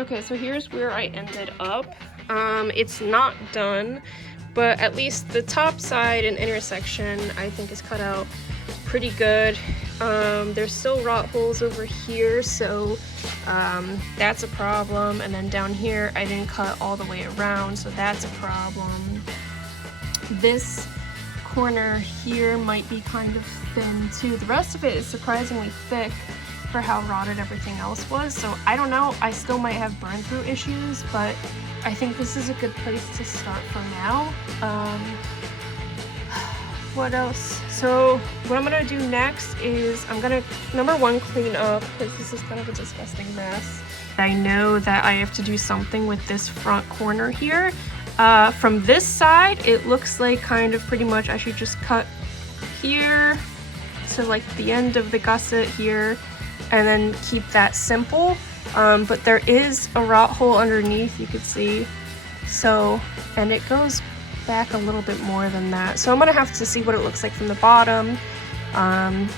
Okay, so here's where I ended up. It's not done, but at least the top side and intersection I think is cut out pretty good. There's still rot holes over here, so that's a problem. And then down here I didn't cut all the way around, so that's a problem. This corner here might be kind of thin too. The rest of it is surprisingly thick for how rotted everything else was, so I don't know, I still might have burn through issues, but I think this is a good place to start for now. What else? So what I'm gonna do next is I'm gonna, number one, clean up, because this is kind of a disgusting mess. I know that I have to do something with this front corner here. From this side, it looks like kind of pretty much I should just cut here to like the end of the gusset here, and then keep that simple. But there is a rot hole underneath, you could see. So, and it goes back a little bit more than that. So I'm gonna have to see what it looks like from the bottom,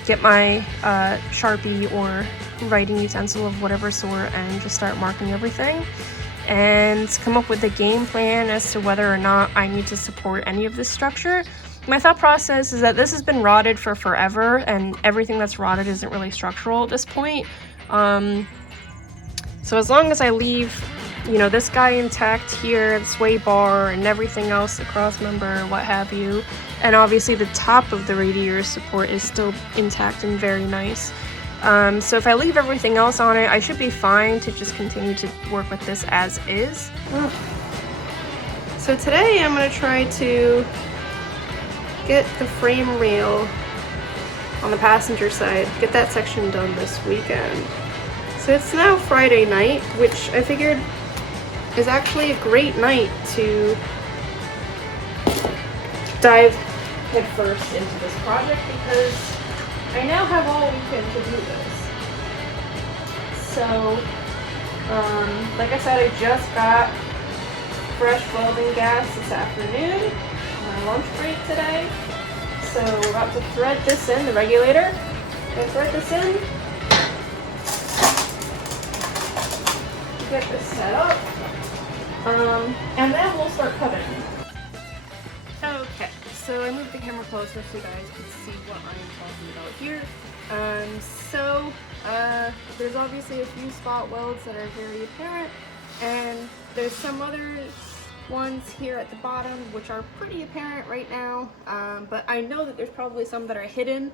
get my Sharpie or writing utensil of whatever sort and just start marking everything, and come up with a game plan as to whether or not I need to support any of this structure. My thought process is that this has been rotted for forever, and everything that's rotted isn't really structural at this point. So as long as I leave, you know, this guy intact here, the sway bar and everything else, the cross member, what have you, and obviously the top of the radiator support is still intact and very nice. So if I leave everything else on it, I should be fine to just continue to work with this as is. So today I'm going to try to get the frame rail on the passenger side, get that section done this weekend. So it's now Friday night, which I figured is actually a great night to dive headfirst into this project, because I now have all weekend to do this. So, like I said, I just got fresh welding gas this afternoon on my lunch break today. So we're about to thread this in, the regulator. Gonna thread this in. Get this set up. And then we'll start cutting. Okay, so I moved the camera closer so you guys can see what I'm talking about here. There's obviously a few spot welds that are very apparent, and there's some other ones here at the bottom which are pretty apparent right now, but I know that there's probably some that are hidden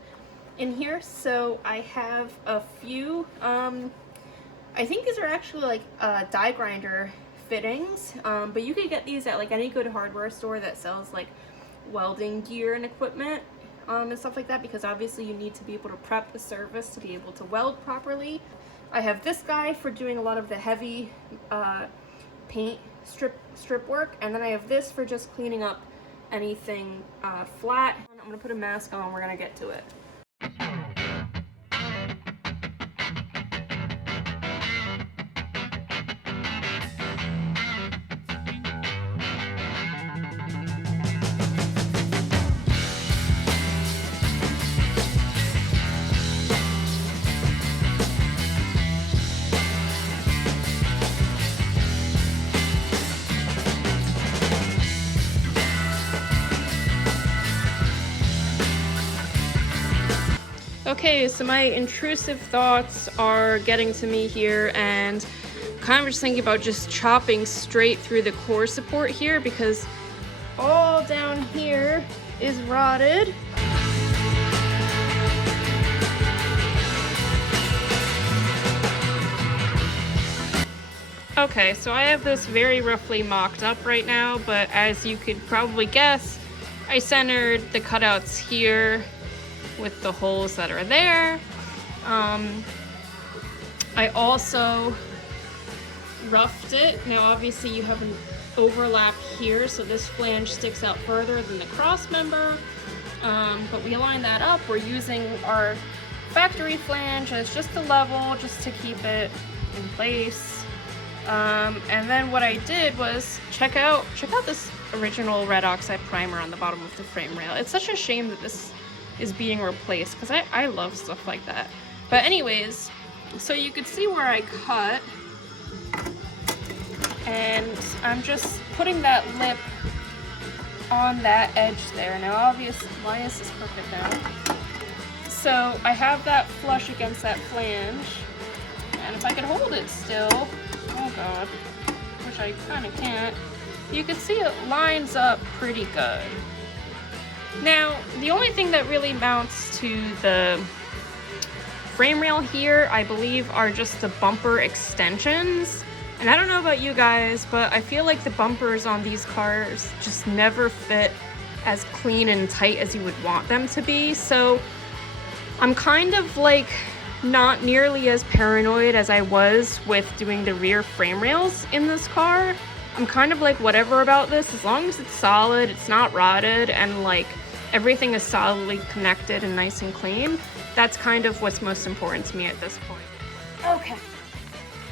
in here, so I have a few. I think these are actually like die grinder fittings, but you could get these at like any good hardware store that sells like welding gear and equipment and stuff like that, because obviously you need to be able to prep the surface to be able to weld properly. I have this guy for doing a lot of the heavy paint strip work, and then I have this for just cleaning up anything flat. I'm gonna put a mask on, we're gonna get to it. Okay, so my intrusive thoughts are getting to me here, and kind of just thinking about just chopping straight through the core support here, because all down here is rotted. Okay, so I have this very roughly mocked up right now, but as you could probably guess, I centered the cutouts here with the holes that are there. I also roughed it. Now obviously you have an overlap here, so this flange sticks out further than the cross member, but we align that up. We're using our factory flange as just a level, just to keep it in place. And then what I did was check out this original red oxide primer on the bottom of the frame rail. It's such a shame that this is being replaced, because I love stuff like that. But anyways, so you could see where I cut. And I'm just putting that lip on that edge there. Now obviously, why is this perfect now? So I have that flush against that flange, and if I could hold it still, oh god, which I kind of can't, you can see it lines up pretty good. Now, the only thing that really mounts to the frame rail here, I believe, are just the bumper extensions. And I don't know about you guys, but I feel like the bumpers on these cars just never fit as clean and tight as you would want them to be. So I'm kind of like not nearly as paranoid as I was with doing the rear frame rails in this car. I'm kind of like whatever about this, as long as it's solid, it's not rotted, and like everything is solidly connected and nice and clean. That's kind of what's most important to me at this point. Okay.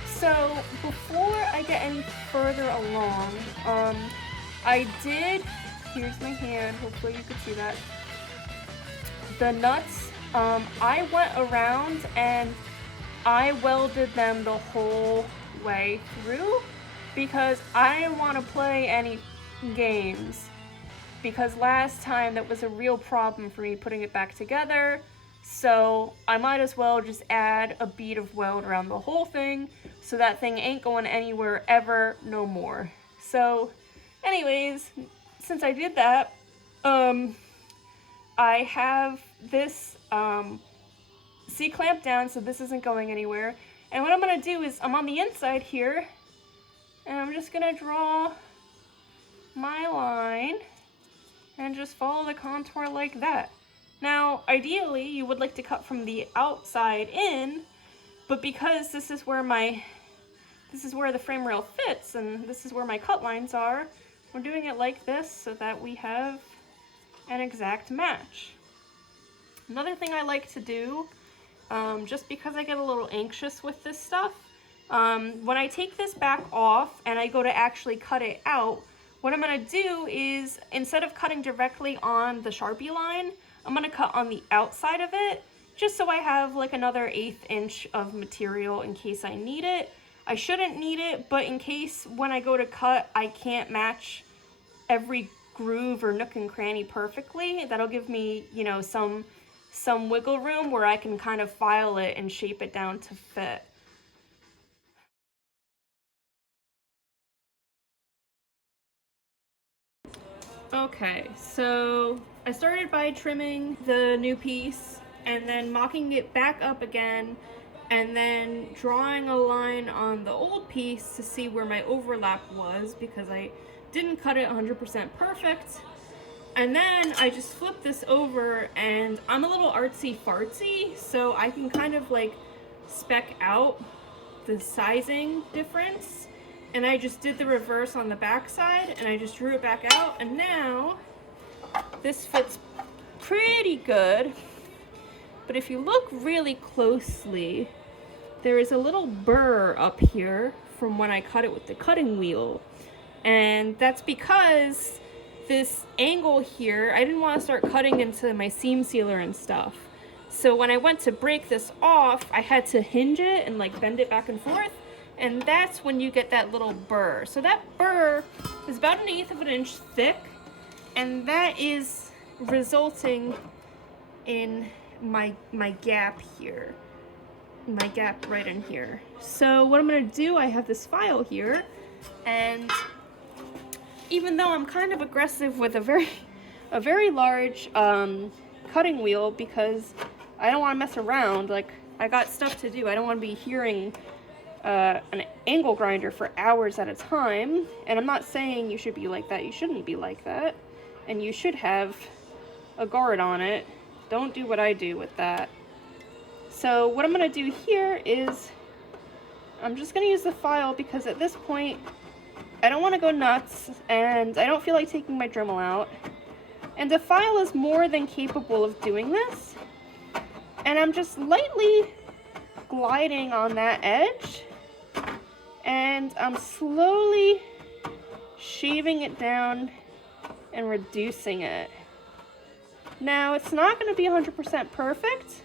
So before I get any further along, here's my hand, hopefully you could see that. The nuts, I went around and I welded them the whole way through because I didn't want to play any games. Because last time that was a real problem for me putting it back together. So I might as well just add a bead of weld around the whole thing so that thing ain't going anywhere ever no more. So anyways, since I did that, I have this C-clamp down so this isn't going anywhere. And what I'm going to do is I'm on the inside here and I'm just going to draw my line and just follow the contour like that. Now, ideally, you would like to cut from the outside in, but because this is where the frame rail fits and this is where my cut lines are, we're doing it like this so that we have an exact match. Another thing I like to do, just because I get a little anxious with this stuff, when I take this back off and I go to actually cut it out, what I'm going to do is, instead of cutting directly on the Sharpie line, I'm going to cut on the outside of it, just so I have like another 1/8 inch of material in case I need it. I shouldn't need it, but in case when I go to cut, I can't match every groove or nook and cranny perfectly, that'll give me, you know, some wiggle room where I can kind of file it and shape it down to fit. Okay, so I started by trimming the new piece and then mocking it back up again and then drawing a line on the old piece to see where my overlap was because I didn't cut it 100% perfect. And then I just flipped this over and I'm a little artsy fartsy, so I can kind of like spec out the sizing difference. And I just did the reverse on the back side and I just drew it back out, and now this fits pretty good. But if you look really closely, there is a little burr up here from when I cut it with the cutting wheel. And that's because this angle here, I didn't want to start cutting into my seam sealer and stuff. So when I went to break this off, I had to hinge it and like bend it back and forth. And that's when you get that little burr. So that burr is about 1/8 of an inch thick, and that is resulting in my gap here. My gap right in here. So what I'm gonna do, I have this file here, and even though I'm kind of aggressive with a very large cutting wheel because I don't want to mess around, like I got stuff to do. I don't want to be hearing an angle grinder for hours at a time, and I'm not saying you should be like that. You shouldn't be like that, and you should have a guard on it. Don't do what I do with that. So what I'm going to do here is I'm just going to use the file because at this point I don't want to go nuts and I don't feel like taking my Dremel out, and the file is more than capable of doing this, and I'm just lightly gliding on that edge and I'm slowly shaving it down and reducing it. Now it's not going to be 100% perfect.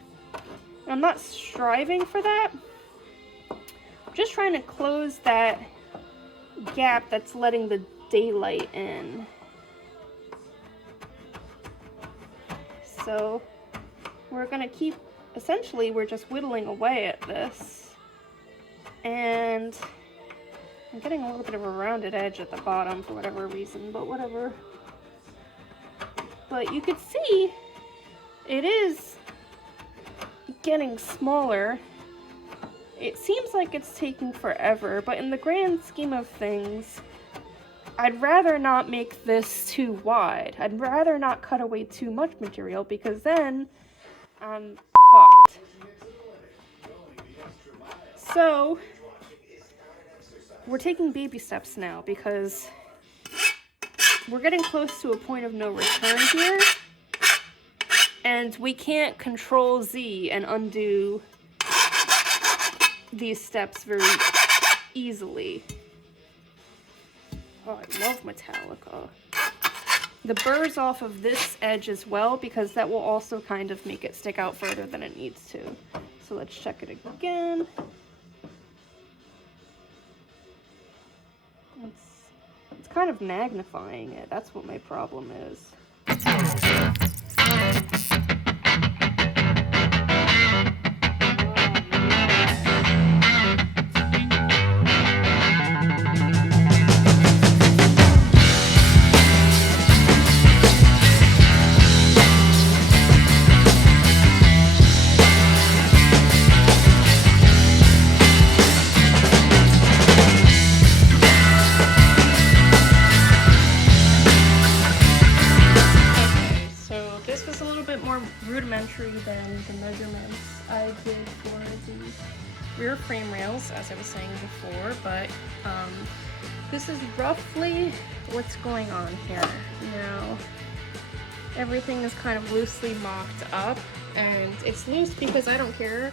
I'm not striving for that. I'm just trying to close that gap that's letting the daylight in. So we're gonna keep, essentially we're just whittling away at this. And I'm getting a little bit of a rounded edge at the bottom for whatever reason, but whatever. But you could see it is getting smaller. It seems like it's taking forever, but in the grand scheme of things, I'd rather not make this too wide. I'd rather not cut away too much material, because then I'm fucked. So we're taking baby steps now, because we're getting close to a point of no return here, and we can't Control Z and undo these steps very easily. Oh, I love Metallica. The burrs off of this edge as well, because that will also kind of make it stick out further than it needs to. So let's check it again. It's kind of magnifying it. That's what my problem is. Than the measurements I did for the rear frame rails, as I was saying before, but this is roughly what's going on here. Now, everything is kind of loosely mocked up, and it's loose because I don't care,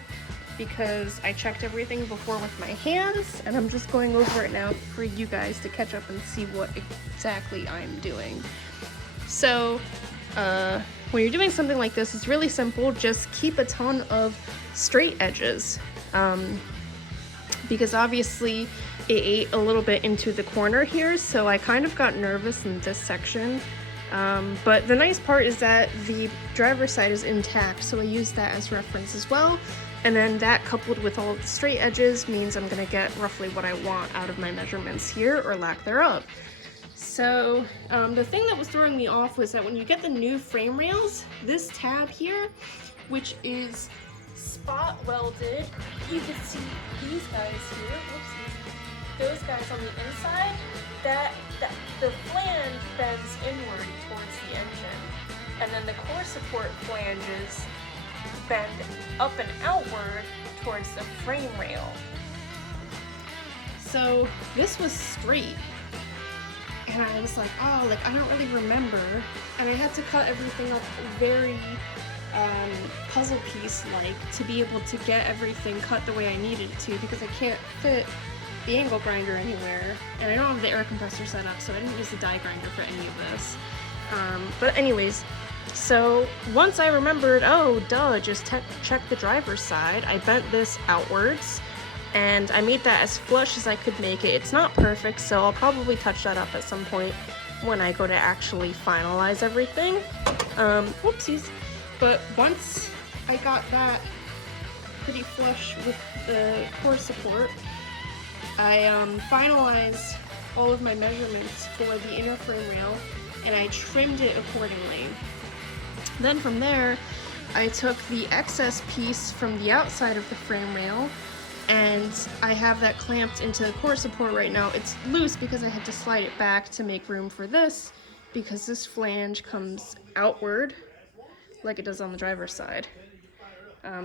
because I checked everything before with my hands, and I'm just going over it now for you guys to catch up and see what exactly I'm doing. So, when you're doing something like this, it's really simple. Just keep a ton of straight edges, because obviously it ate a little bit into the corner here, so I kind of got nervous in this section. But the nice part is that the driver's side is intact, so I use that as reference as well. And then that, coupled with all of the straight edges, means I'm gonna get roughly what I want out of my measurements here, or lack thereof. So the thing that was throwing me off was that when you get the new frame rails, this tab here, which is spot welded, you can see these guys here, whoopsies, those guys on the inside, that the flange bends inward towards the engine, and then the core support flanges bend up and outward towards the frame rail. So this was straight. And I was like, oh, like, I don't really remember. And I had to cut everything up very puzzle piece-like to be able to get everything cut the way I needed to, because I can't fit the angle grinder anywhere. And I don't have the air compressor set up, so I didn't use the die grinder for any of this. But anyways, so once I remembered, oh, duh, just check the driver's side, I bent this outwards. And I made that as flush as I could make it. It's not perfect, so I'll probably touch that up at some point when I go to actually finalize everything. Whoopsies. But once I got that pretty flush with the core support, I finalized all of my measurements for the inner frame rail, and I trimmed it accordingly. Then from there, I took the excess piece from the outside of the frame rail, and I have that clamped into the core support right now. It's loose because I had to slide it back to make room for this, because this flange comes outward like it does on the driver's side.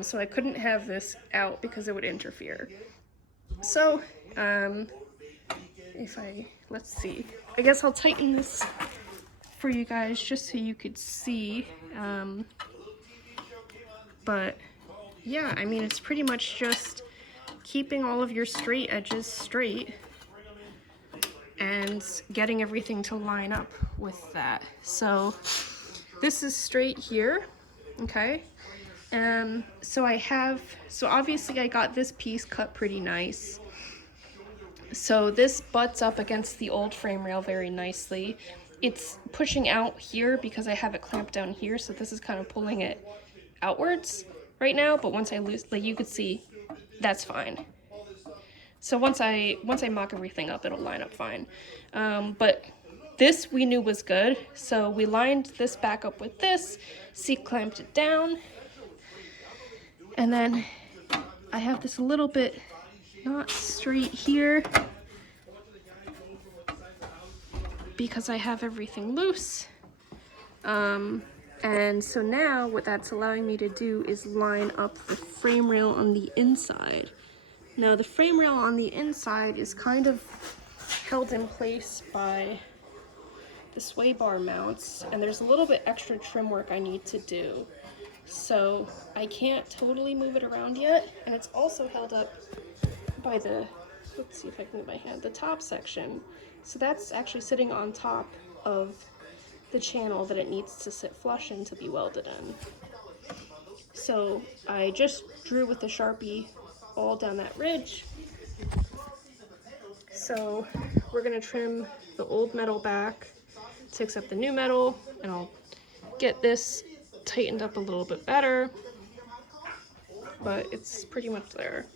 So I couldn't have this out because it would interfere. So, let's see. I guess I'll tighten this for you guys just so you could see. But yeah, I mean, it's pretty much just keeping all of your straight edges straight and getting everything to line up with that. So this is straight here, okay? So obviously I got this piece cut pretty nice. So this butts up against the old frame rail very nicely. It's pushing out here because I have it clamped down here, so this is kind of pulling it outwards right now, but once I loose, like you could see, that's fine. So once I mock everything up, it'll line up fine. But this we knew was good, so we lined this back up with this, C-clamped it down, and then I have this a little bit not straight here because I have everything loose. And so now what that's allowing me to do is line up the frame rail on the inside. Now the frame rail on the inside is kind of held in place by the sway bar mounts, and there's a little bit extra trim work I need to do. So I can't totally move it around yet, and it's also held up by the, let's see if I can move my hand, the top section. So that's actually sitting on top of the channel that it needs to sit flush in to be welded in. So I just drew with the Sharpie all down that ridge. So we're gonna trim the old metal back to accept the new metal, and I'll get this tightened up a little bit better, but it's pretty much there.